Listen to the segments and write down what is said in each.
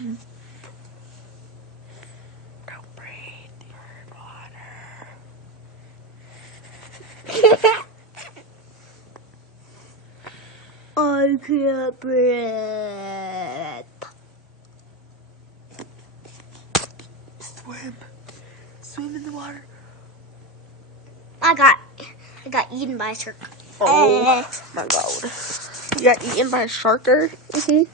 Don't breathe. You're in water. I can't breathe. Swim. Swim in the water. I got eaten by a shark. Oh my god. You got eaten by a sharker? Mm-hmm.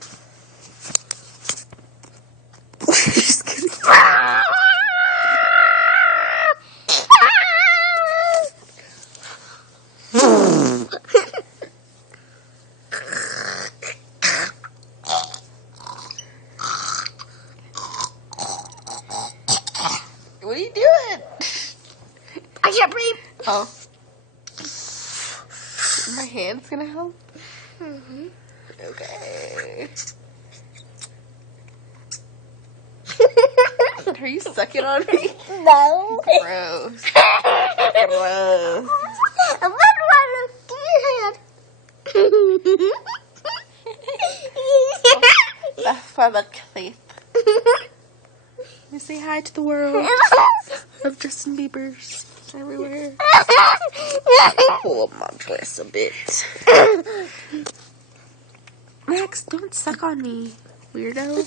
Just kidding. What are you doing? I can't breathe. Oh. My hand's gonna help? Mm-hmm. Okay. Are you sucking on me? No. Gross. Gross. I'm gonna give me your hand. That's for the clip. You say hi to the world of Justin Bieber's everywhere. Pull up my dress a bit. Max, don't suck on me, weirdo.